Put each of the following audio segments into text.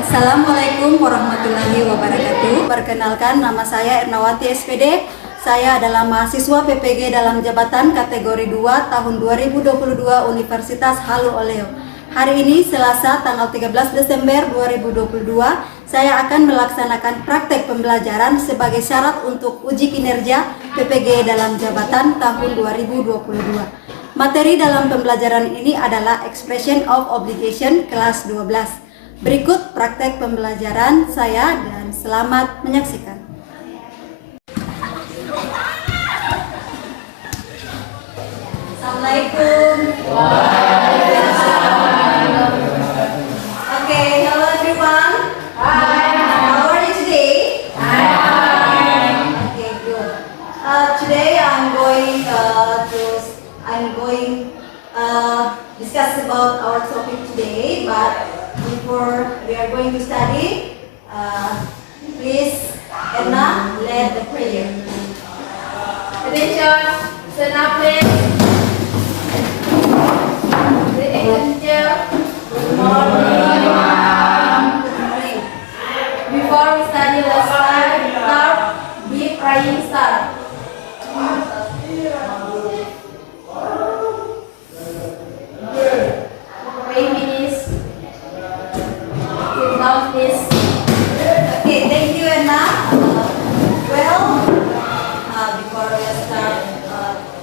Assalamualaikum warahmatullahi wabarakatuh. Perkenalkan, nama saya Ernawati SPD. Saya adalah mahasiswa PPG dalam jabatan kategori 2 tahun 2022 Universitas Halu Oleo. Hari ini Selasa tanggal 13 Desember 2022, saya akan melaksanakan praktek pembelajaran sebagai syarat untuk uji kinerja PPG dalam jabatan tahun 2022. Materi dalam pembelajaran ini adalah Expression of Obligation kelas 12. Berikut praktek pembelajaran saya dan selamat menyaksikan. Assalamualaikum. Okay, hello everyone. Hi. How are you today? Hi. Okay, good. Today I'm going discuss about our topic today, but before we are going to study, please Erna lead the prayer. Attention, stand up please. Ladies and teacher, good morning. Good morning. Before we study, let's start be praying start. Praying minutes. Sit down please. Okay, thank you, Erna. Before we start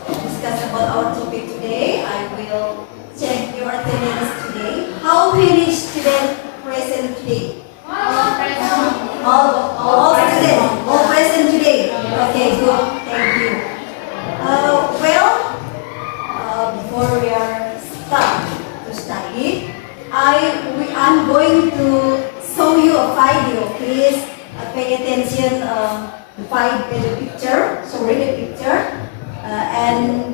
discuss about our topic today, I will check your attendance today. How many students present today? All students, all present today. Okay, good. Thank you. Before we are start to study, I'm going to show you a video. Please pay attention. The picture, and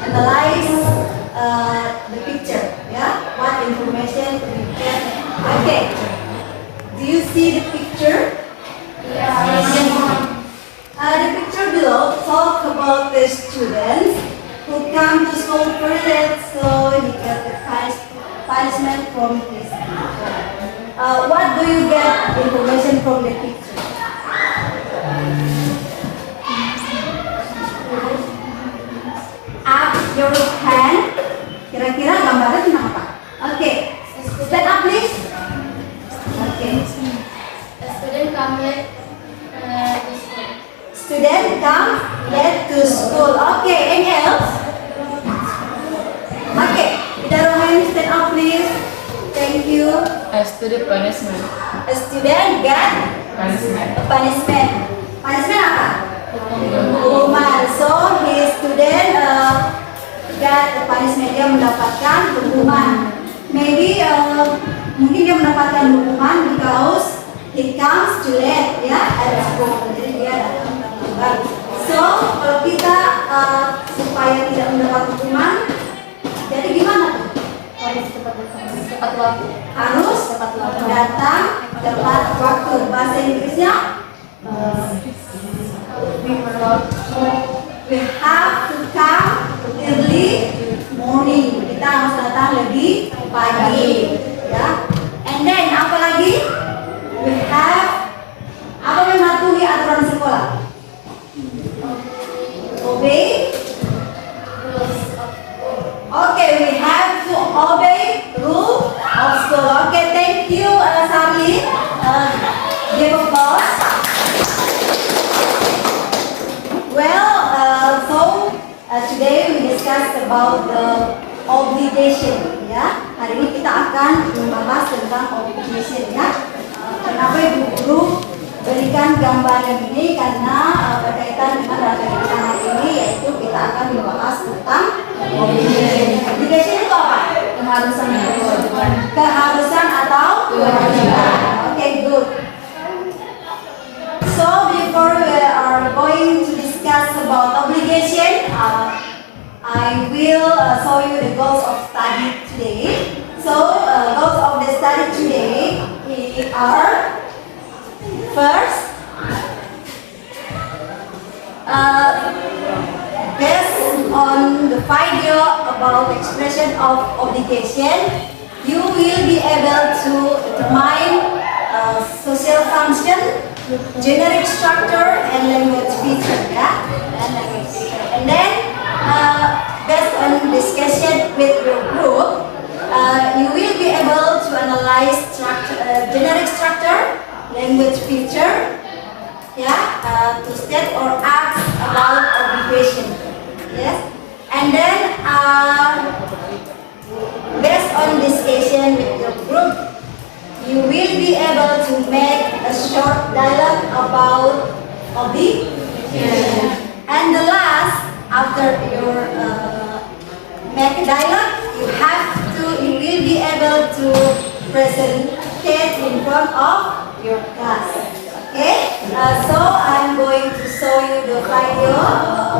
analyze the picture. Yeah, what information we get. Okay. Do you see the picture? The picture below talk about the students who come to school very late, so he get the punishment from his teacher. What do you get information from the picture? Up your hand. Kira-kira gambarnya tentang apa? Okay. Stand up please. Okay. A student come late to school. Student come late to school. Okay. Any else? Okay. Idarohan, stand up please. Thank you. A student punishment. A student get Punishment. a punishment. Punishment apa? Hukuman. So his student get a punishment. Dia mendapatkan hukuman. Maybe mungkin dia mendapatkan hukuman because he comes too late, ya, at school. Jadi dia datang terlambat. So kalau kita supaya tidak mendapat hukuman, jadi gimana tuh? Tepat waktu. Harus datang tepat waktu. Bahasa Inggrisnya we have to come early morning. Kita harus datang lebih pagi, ya. And then apa lagi? We have apa mematuhi aturan sekolah? Obey. Okay, we have to obey rule of school. Okay, thank you, Charlie. Give applause. Today we discuss about the obligation. Ya, hari ini kita akan membahas tentang obligation. Ya, kenapa Ibu Guru berikan gambaran ini? Karena berkaitan dengan materi kita hari ini, yaitu kita akan membahas tentang obligation. Obligation itu apa? Keharusan atau kewajiban. Keharusan atau kewajiban. Okay, good. So before we are going to discuss about obligation, I will show you the goals of study today. So goals of the study today are first, based on the video about expression of obligation, you will be able to determine generic structure and language feature, ya, dan language feature. And then based on discussion with your group, you will be able to analyze generic structure, language feature, to state or ask about obligation. Yes, and then based on discussion with your group, you will be able to make a short dialogue about obligation. And the last, after your make a dialogue, you will be able to present it in front of your class. Okay, so I'm going to show you the video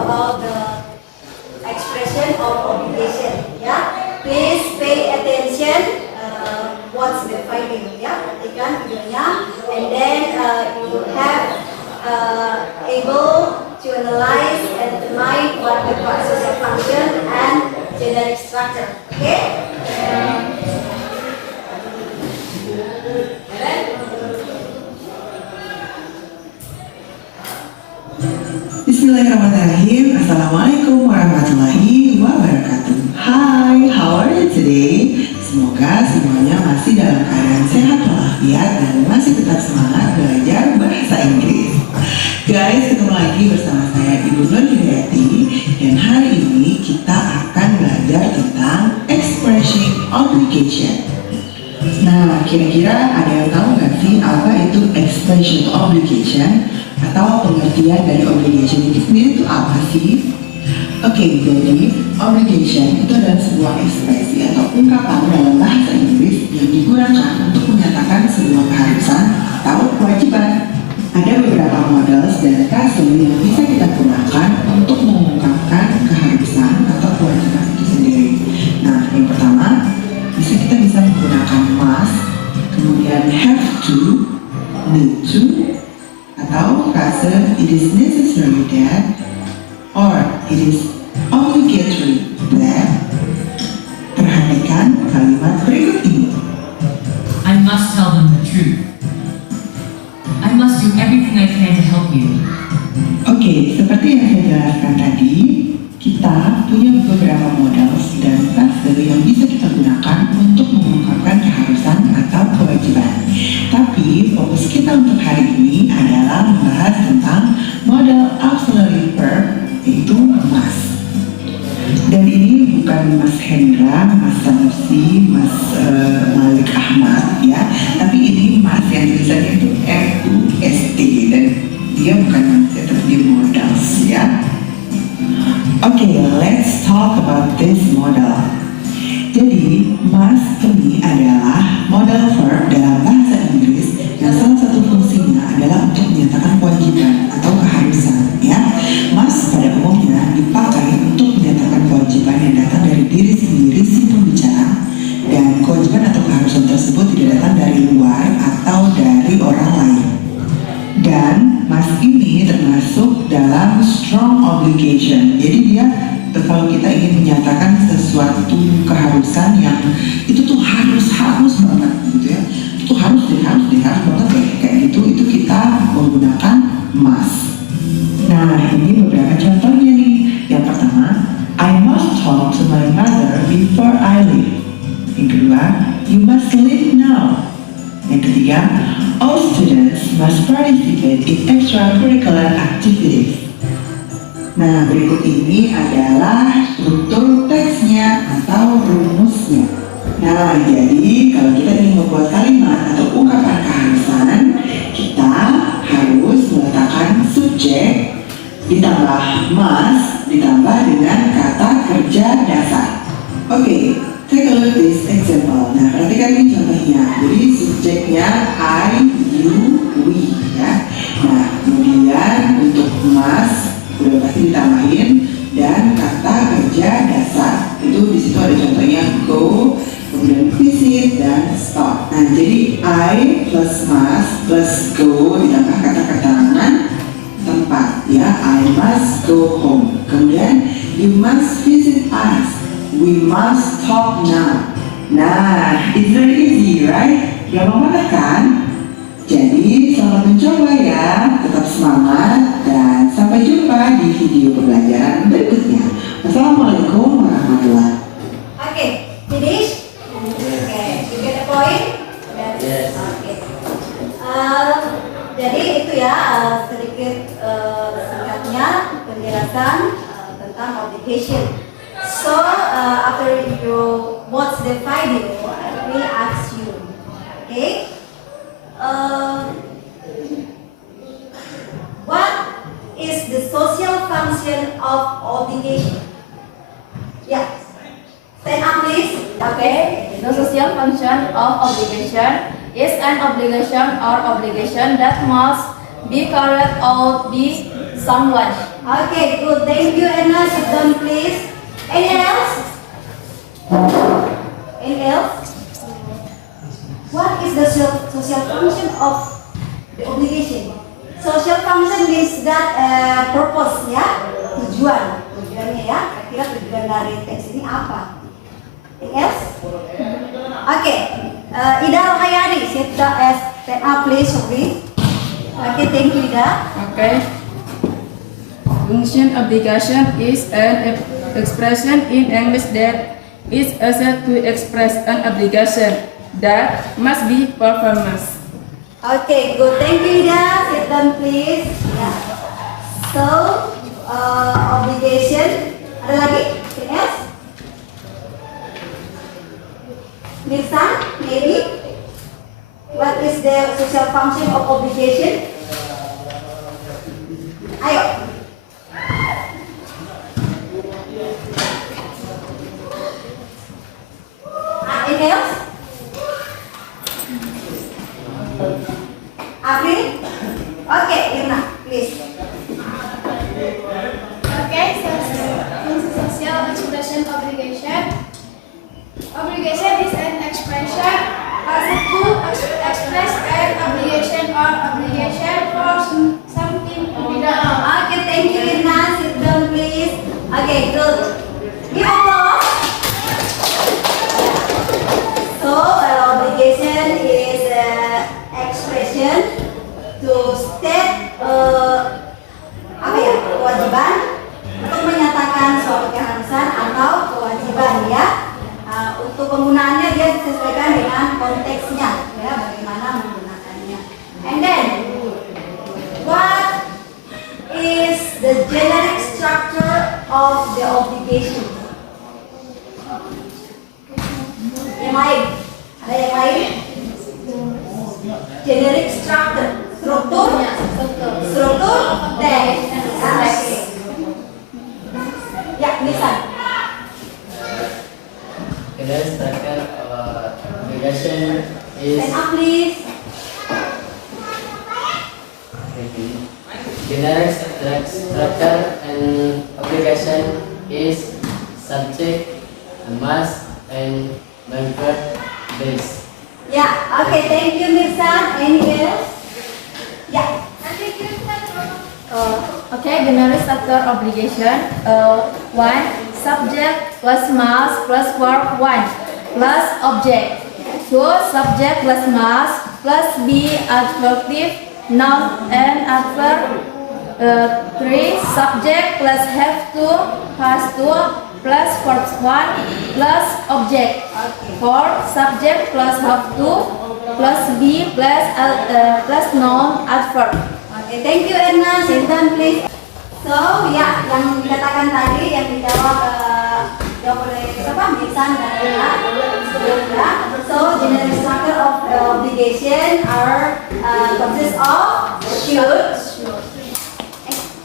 about the expression of obligation. Yeah, please pay attention. Watch the video. Yeah, perhatikan videonya, and then you have able to analyze and determine what the social function and generic structure. Okay. Bismillahirrahmanirrahim. Assalamualaikum warahmatullahi wabarakatuh. Hi, how are you today? Semoga semuanya masih dalam keadaan sehat walafiat dan masih tetap semangat belajar bahasa Inggris. Guys, ketemu lagi bersama saya Ibu Nur Hidayati, dan hari ini kita akan belajar tentang expressing obligation. Nah, kira-kira ada yang tahu nggak sih apa itu expression obligation? Atau pengertian dari obligation ini sendiri itu apa sih? Oke, jadi obligation itu adalah sebuah ekspresi atau ungkapan dalam bahasa Inggris yang digunakan untuk menyatakan sebuah keharusan atau kewajiban. Ada beberapa model dan frase yang bisa kita gunakan untuk mengungkapkan keharusan atau kewajiban itu sendiri. Nah, yang pertama, kita bisa menggunakan must, kemudian have to, need to, atau frase it is necessary that, or it is obligatory that. Perhatikan kalimat berikut ini. I must tell them the truth. I must do everything I can to help you. Oke, seperti yang saya jelaskan tadi, kita punya beberapa modal dan frase yang bisa kita gunakan untuk mengungkapkan keharusan atau kewajiban. Tapi fokus kita untuk hari ini adalah membahas tentang model auxiliary verb, yaitu must. Dan ini bukan Mas Hendra, Mas Sanusi, Mas Malik Ahmad, ya, tapi ini must yang tulisannya itu M-U-S-T, dan dia bukan manusia, tapi dia modals, ya. Oke, let's talk about this model. Jadi, must ini adalah model verb dalam bahasa Inggris yang salah satu fungsinya adalah untuk menyatakan kewajiban atau keharusan, ya. Must pada umumnya dipakai untuk menyatakan kewajiban yang datang dari diri sendiri si pembicara, dan kewajiban atau keharusan tersebut tidak datang dari luar atau dari orang lain. Dan must ini termasuk dalam strong obligation. Jadi dia, kalau kita ingin menyatakan sesuatu keharusan yang itu tuh harus banget gitu ya, itu harus banget kayak gitu, itu kita menggunakan must. Nah, ini beberapa contohnya nih. Yang pertama, I must talk to my mother before I leave. Yang kedua, you must leave now. Yang ketiga, all students must participate in extracurricular activities. Nah, berikut ini adalah struktur teksnya atau rumusnya. Nah, jadi kalau kita ingin membuat kalimat atau ungkapan keharusan, kita harus meletakkan subjek ditambah must ditambah dengan kata kerja dasar. Oke, take a look at this example. Nah, perhatikan ini contohnya. Jadi subjeknya I, you, we, ya. Nah, kemudian untuk must udah pasti ditambahin, dan kata kerja dasar itu di situ ada contohnya go, kemudian visit, dan stop. Nah, jadi I plus must plus go ditambah kata keterangan tempat, ya. I must go home. Kemudian you must visit us. We must talk now. Nah, it's very easy, right? Gampang banget kan? Jadi selamat mencoba ya, tetap semangat dan sampai jumpa di video pembelajaran berikutnya. Wassalamualaikum warahmatullahi wabarakatuh. Okay, finish? Okay, you get the point? Yes. Okay. Jadi itu ya sedikit singkatnya penjelasan tentang obligation. So after you watch the video, I will ask you, okay? What is the social function of obligation? Yeah. Stand up, please. Okay, the social function of obligation is an obligation or obligation that must be carried out by someone. Okay, good. Thank you, Anna. Sit down, please. Any else? Any else? What is the social function of the obligation? Social function means that purpose, ya, tujuannya ya. Kira tujuan dari teks ini apa? Anything else? Okay, Ida Rohayani, stand up, please, Sobri. Okay, thank you, Ida. Okay. Function obligation is an expression in English that is used to express an obligation that must be performed. Okay, good. Thank you, Ida. Sit down, please. Yeah. So, obligation. Ada lagi? Anything else? Mirsa, maybe? What is the social function of obligation? Ayo. Anything else? April? Okay, Irna, please. Okay, so social expression obligation. Obligation is an expression to express an obligation or obligation for something to be done. Okay, thank you, Irna. Sit down, please. Okay, good. Give applause. So, obligation is expression to state apa ya, kewajiban untuk menyatakan suatu keharusan atau kewajiban ya. Untuk penggunaannya dia disesuaikan dengan konteksnya ya, bagaimana menggunakannya. And then what is the generic structure of the obligation? Yang lain? Ada yang lain? Generic structure, struktur, dan ya, misal. The structure obligation is Stand up, please. generic structure and obligation is subject, must, and benefit based. Ya, oke, thank you Mirsa. Any else? Ya. Okay, generic structure obligation. One, subject plus must plus verb one plus object. Two, subject plus must plus be adjective, noun and adverb. Three, subject plus have to, has to plus verb one plus object. Four, subject plus have to plus be plus noun adverb. Oke, thank you Erna. Sit down, please. So, ya, yang dikatakan tadi yang dijawab oleh siapa? Mirsa dan Erna. Ya. So, generic structure of obligation are consist of should,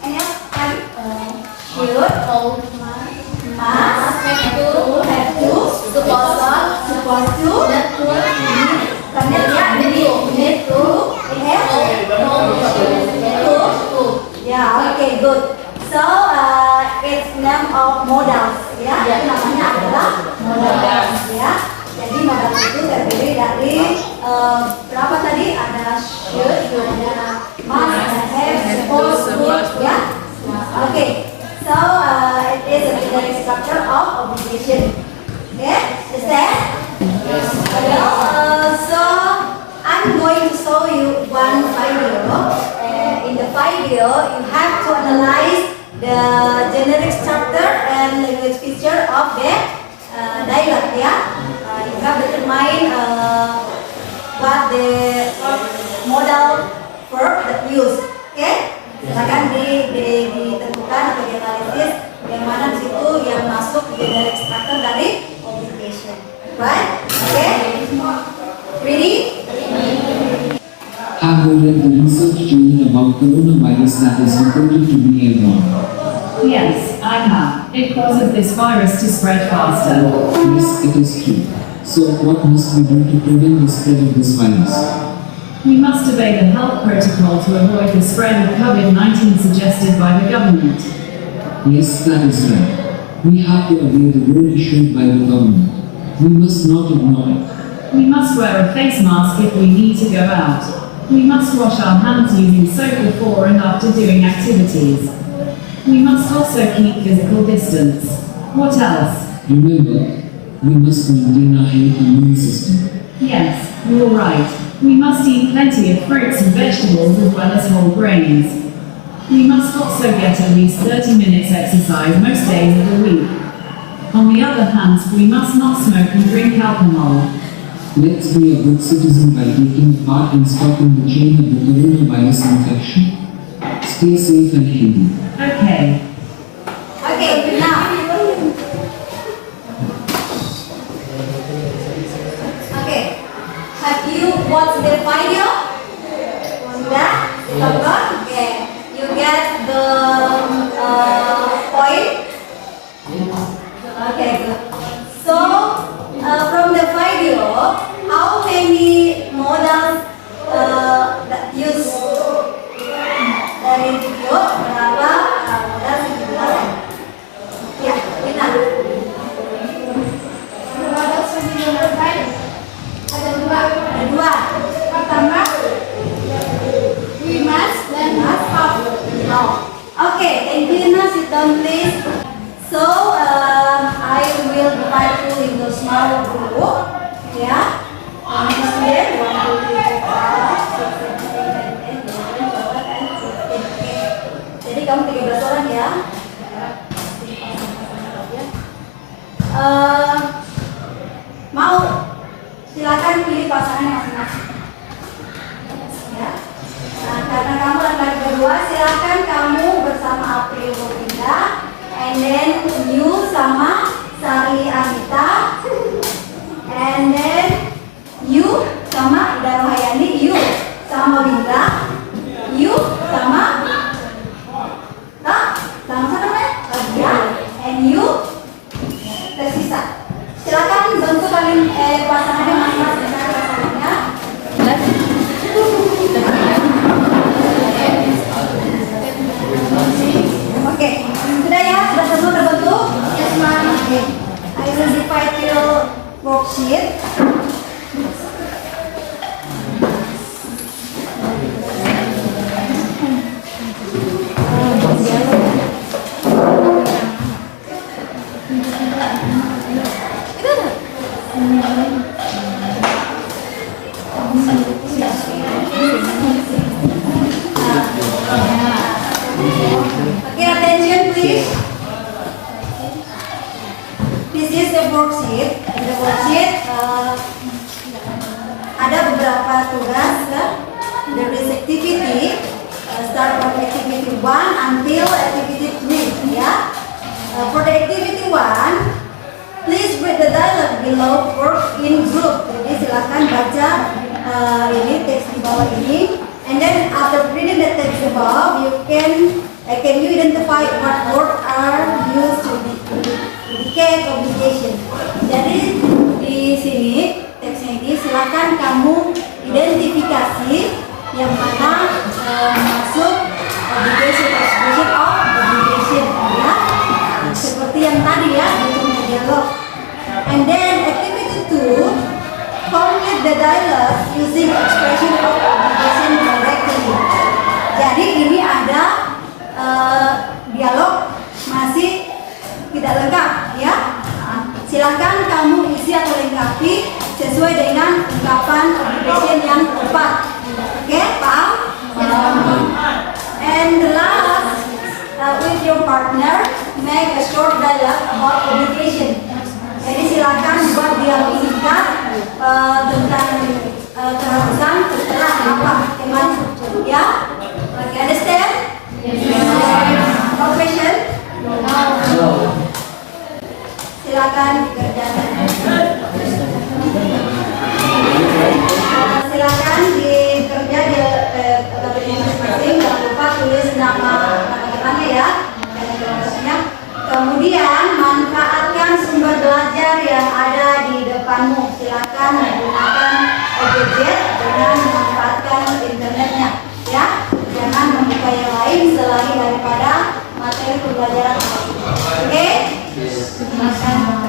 any else? Should, must, have to, supposed to, need to, yeah, okay, good. So, it's name of modals, ya. Itu namanya adalah modals, ya. Jadi modal itu terdiri dari berapa tadi? Ada should, ada must, ada have, supposed to, ya. Okay. So, it is a generic structure of obligation. Okay, is that? Well, so I'm going going to show you one video. In the video, you have to analyze the generic structure and language feature of the dialect. You have determine what the modal verb that use. Okay? Silakan ditentukan atau dianalisis yang mana di situ yang masuk generic structure dari obligation. Right? Okay? Ready? Have you read the research journal about coronavirus that is reported to be airborne? Yes, I have. It causes this virus to spread faster. Yes, it is true. So what must we do to prevent the spread of this virus? We must obey the health protocol to avoid the spread of COVID-19 suggested by the government. Yes, that is right. We have to obey the rule issued by the government. We must not ignore it. We must wear a face mask if we need to go out. We must wash our hands using soap before and after doing activities. We must also keep physical distance. What else? Remember, we must maintain our healthy immune system. Yes, you're right. We must eat plenty of fruits and vegetables as well as whole grains. We must also get at least 30 minutes exercise most days of the week. On the other hand, we must not smoke and drink alcohol. Let's be a good citizen by taking part in stopping the chain of the coronavirus infection. Stay safe and healthy. Okay. Okay, now. Okay. Have you watched the video? Sudah? Tonton? Okay. You get the point? Okay, good. So, from the video, how many modals that use dari video? Berapa modal yang digunakan? Ya, benar. Modal seminar ada dua. Ada dua. Pertama, we must dan must have. No. Okay, thank you. Now sit down, please. So, I will divide you into small group. Ya. Student 1, 2, 3, 4, 5, 6, 7, 8, 9, 10, 11, 12, and 15. Jadi kamu 13 orang ya. Mau silakan pilih pasangan masing-masing. Ya. Nah, karena kamu laki-laki berdua, silakan kamu bersama April Govinda, and then you sama Sari Anita, and then you sama Ida Rohayani, you sama Winda, you sama sama namanya Adia, and you tersisa. Silakan bentuk kalian pasangannya masing-masing, pasangannya. Oke, sudah ya, sudah semua terbentuk? Yes, ma'am. Oke, I will divide your worksheet. Okay, attention please. This is the worksheet. In the worksheet ada beberapa tugas ya. There is activity start from activity 1 until activity 3 ya. For the activity 1, please read the dialogue below, work in group. Jadi silakan baca ini teks di bawah ini. And then after reading the text above, you can you identify what words are used to indicate obligation. Jadi di sini teksnya ini silakan kamu identifikasi yang mana masuk obligation expression of obligation ya. Seperti yang tadi ya, bentuknya dialog. And then activity 2, formulate the dialogue using expression of obligation directly. Jadi ini ada dialog masih tidak lengkap ya. Silakan kamu isi atau lengkapi sesuai dengan ungkapan obligation yang tepat. tentang keharusan setelah apa? Teman, ya? Okay, understand? No question? Silakan dikerjakan. Silakan dikerja di kategori masing-masing. Jangan lupa tulis nama temannya ya, dan kelompoknya. Kemudian manfaatkan sumber belajar yang ada di depanmu. Silakan menggunakan gadget dengan memanfaatkan internetnya, ya. Jangan membuka yang lain selain daripada materi pembelajaran. Oke? Silakan.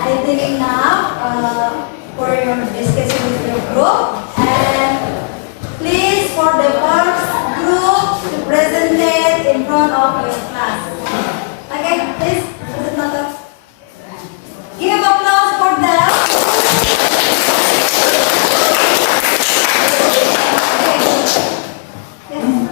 I think now for your discussion with your group, and please for the first group to present it in front of your class. Okay, please, Mrs. Mata. Give applause for them.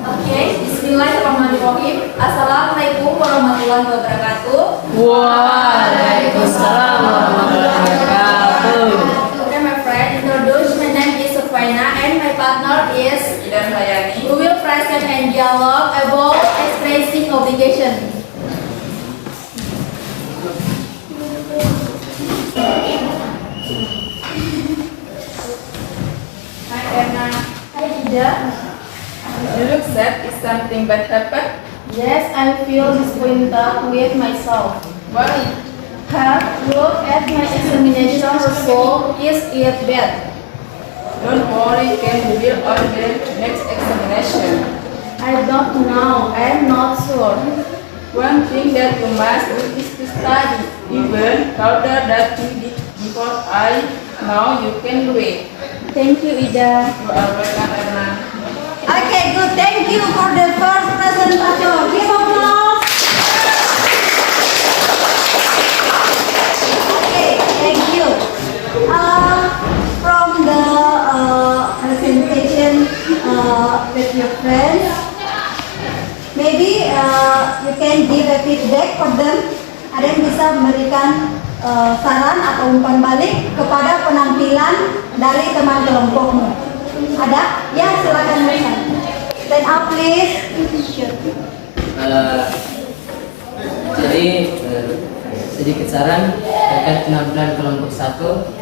Oke, bismillahirrahmanirrahim. Assalamualaikum warahmatullahi wabarakatuh. Waalaikumsalam warahmatullahi wabarakatuh. Okay, my friend, introduce. My name is Sufaina and my partner is Idan Hayani. We will present and dialogue about expressing obligation. Hi Erna. Hi, Ida. You look sad. Is something bad happened? Yes, I feel disappointed with myself. Why? Look at my examination result. Is it bad? Don't worry, can we will on the next examination. I don't know. I'm not sure. One thing that you must do is to study, even harder than you did before. I know you can do it. Thank you, Ida. You are welcome, Erna. Okay, good. Thank you for the first presentation. Give applause. Okay, thank you. From the presentation with your friends, maybe you can give a feedback for them. Ada yang bisa memberikan saran atau umpan balik kepada penampilan dari teman kelompokmu. Ada? Ya, silakan mereka. Stand up please. Jadi sedikit saran terkait penampilan kelompok 1.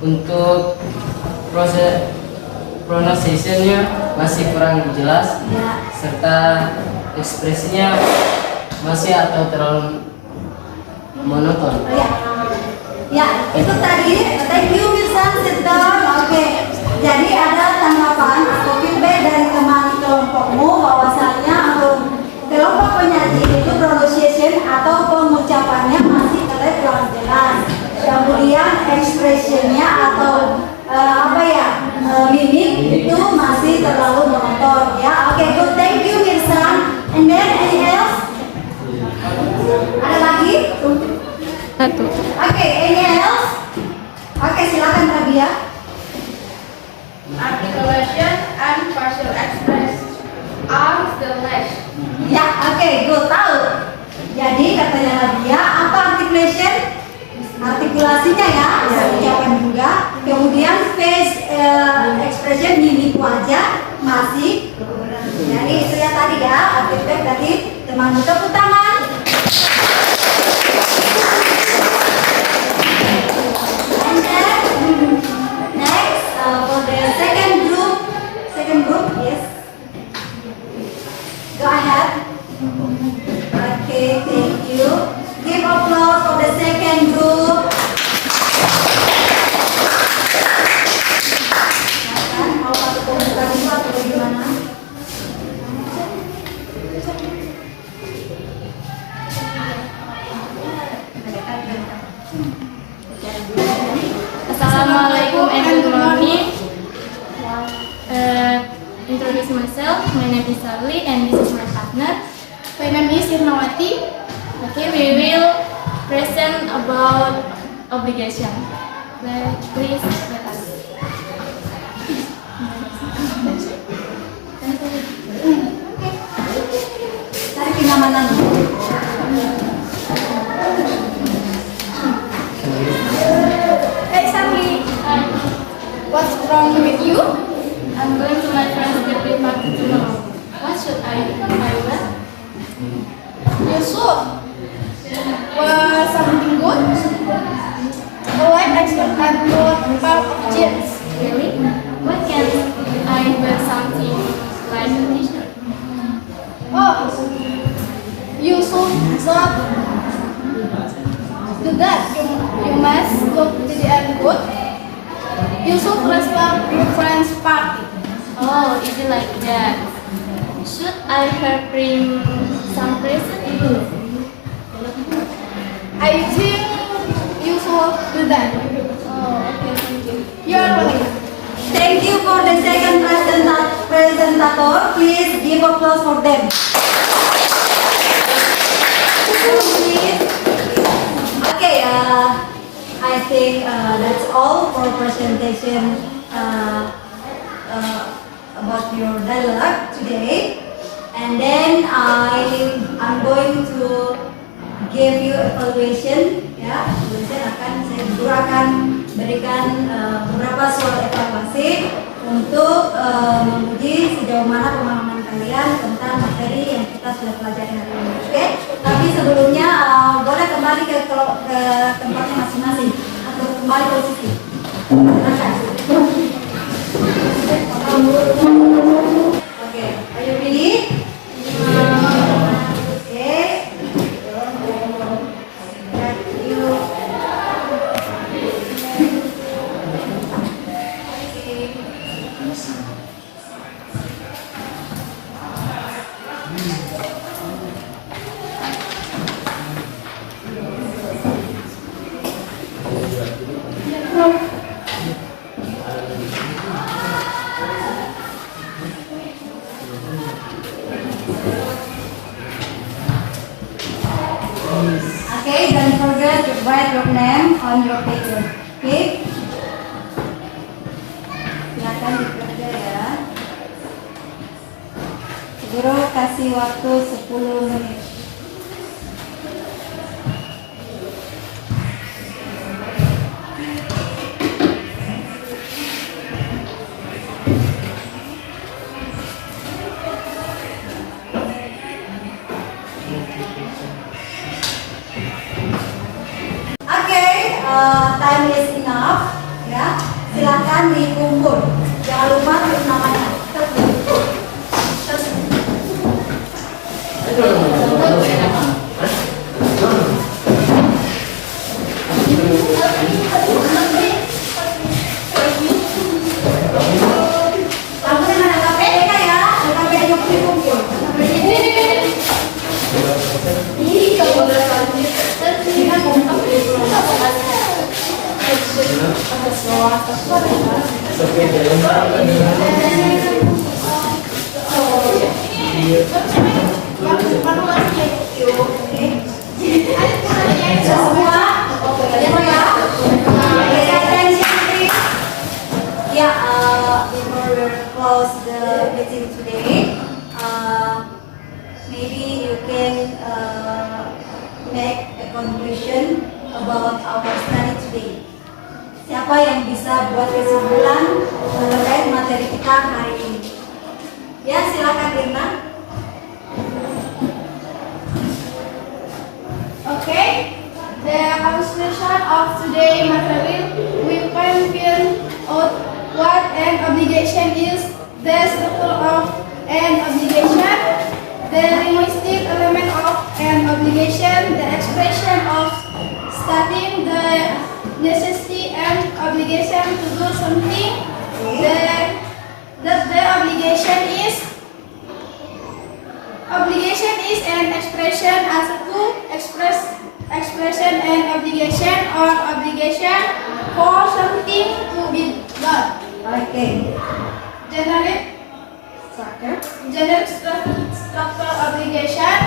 Untuk proses pronunciation-nya masih kurang jelas, serta ekspresinya masih atau terlalu monoton. Ya, itu tadi. Thank you, Wilson. Sit down. Oke. Jadi ada tanggapan atau feedback dari teman kelompokmu bahwasanya kelompok penyaji itu pronunciation atau pengucapannya masih kurang jelas. Kemudian expressionnya atau mimik itu masih terlalu monoton ya. Oke, good, thank you Mirsan. And then anything else? Ada lagi? Satu. Oke, anything else? Oke, silakan Rabia. Articulation and partial express are the less. Ya, oke, good, tahu. Jadi katanya Rabia, apa articulation? Artikulasinya ya, ucapan juga. Kemudian face expression, mimik wajah masih. Jadi itu ya tadi ya, feedback dari teman. Tepuk tangan. And then next for the second group, yes. Go ahead. Okay, thank you. Give applause for the second group. Mau satu pembuka dulu atau bagaimana? Assalamualaikum and good morning. Introduce myself. My name is Charlie and this is my partner. My name is Irnawati. Okay, we will present about obligation. Please let us. Cari kenyamanan. Hey Charlie, what's wrong with you? I'm going to my friend's birthday party tomorrow. What should I wear? You should wear something good. Avoid extra and good pair of jeans. Really? Why can't I wear something like a t-shirt? Oh, you should not do that. You must look pretty and good. You should respect your friend's party. Oh, is it like that? Should I bring some present? I think you should do that. Oh, okay, thank you. You are welcome. Thank you for the second presentator. Please give applause for them. Please. Okay, I think that's all for presentation about your dialogue today. And then I'm going to give you evaluation. Ya, guru akan berikan beberapa soal evaluasi untuk menguji sejauh mana pemahaman kalian tentang materi yang kita sudah pelajari hari ini. Oke? Tapi sebelumnya boleh kembali ke tempatnya masing-masing atau kembali posisi. Silakan. Oke, are you ready? Oke. Thank you. Okay, don't forget to write your name on your paper. Okay? Silakan dikerja ya. Guru kasih waktu 10 menit. Time is enough, ya. Silakan dikumpul. Jangan lupa tulis namanya. Before we close the meeting today, maybe you can make a conclusion about our study today. Siapa yang bisa buat kesimpulan terkait materi kita hari ini? Ya, silakan Irna. Okay, the conclusion of today material we can find out what an obligation is, the structure of an obligation, the linguistic element of an obligation, the expression of stating the necessity and obligation to do something, that the obligation is an expression as to expression and obligation or obligation for something to be done. Okay. Generic structure obligation.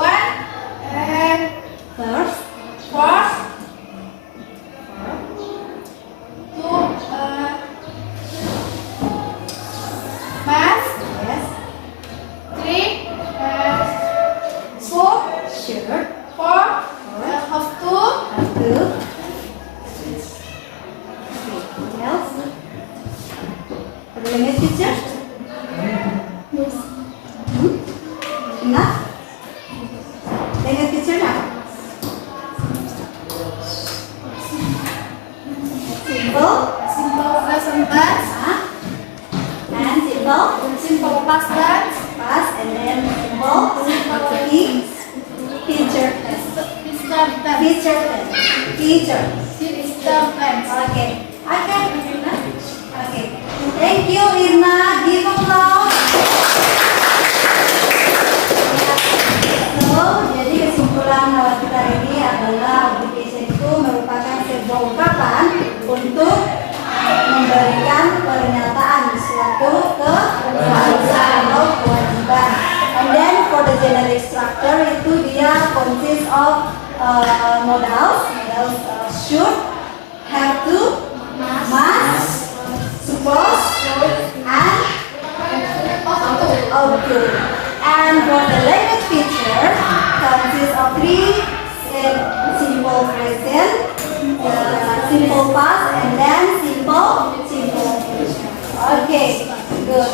One and First, two mass. yes, Three four. sure. Four have to. Have to. What else? For the language teacher? Enough? Language teacher now? Simple. Present tense. And Simple past tense. past, and then simple future tense. Future tense. Future. Future tense. Okay. Irna. Okay. Thank you, Irna. Give applause. So, jadi kesimpulan lewat kita ini adalah obligation itu merupakan sebuah ungkapan untuk memberikan pernyataan suatu keharusan atau kewajiban. And then for the generic structure itu dia consists of modals should, have to, must, suppose, and ought to. And for the language feature consists of three simple present, simple past, and then simple future. Okay, good.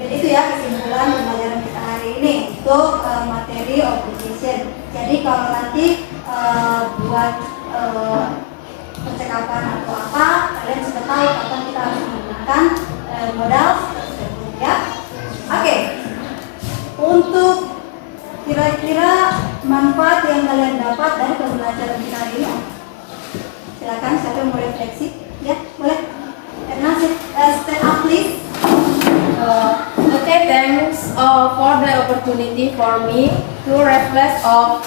Jadi itu ya kesimpulan pembelajaran kita hari ini untuk materi obligation. Jadi kalau nanti buat percakapan atau apa, kalian sudah tahu kapan kita harus menggunakan modal tersebut ya. Oke. Untuk kira-kira manfaat yang kalian dapat dari pembelajaran kita hari ini, silakan siapa yang mau refleksi? Ya, boleh. Erna, stand up please. Okay, thanks for the opportunity for me to reflect of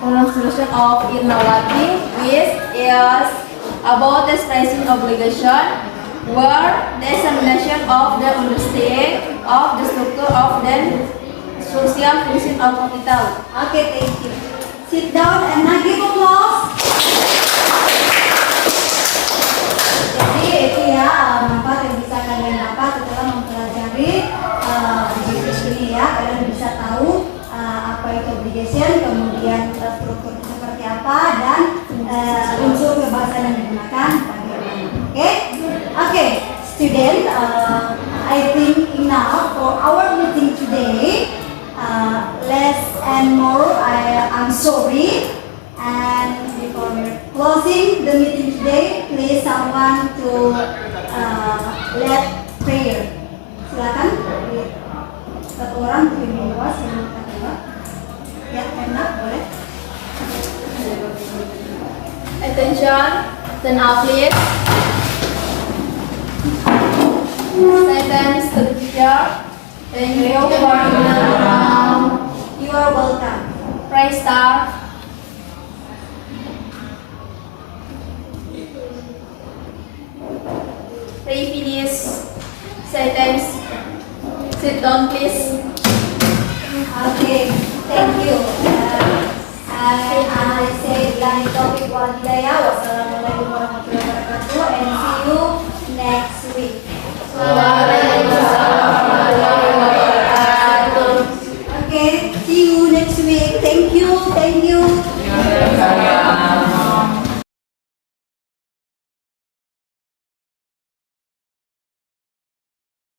pronunciation of Irnawati, which is about expressing obligation, where the examination of the understanding of the structure of the social function of capital. Okay, thank you. Sit down and now give applause. Jadi itu ya manfaat yang bisa kalian dapat setelah mempelajari obligation ini ya. Kalian bisa tahu apa itu obligation, kemudian strukturnya seperti apa, dan unsur kebahasan yang digunakan bagaimana. Okay, student. I think enough for our meeting today. Less and more. I'm sorry. And before we're closing the meeting today, please someone to lead prayer. Silakan. Satu orang pimpin doa sebelum kita doa. Ya, enak boleh. Attention, turn out please. Say thanks to the teacher. Thank you for the round. You are welcome. Praise star. say thanks. Sit down, please. Okay, thank you. I say Billahi taufiq wal hidayah. Wassalamualaikum warahmatullahi wabarakatuh, and see you next week. Bye.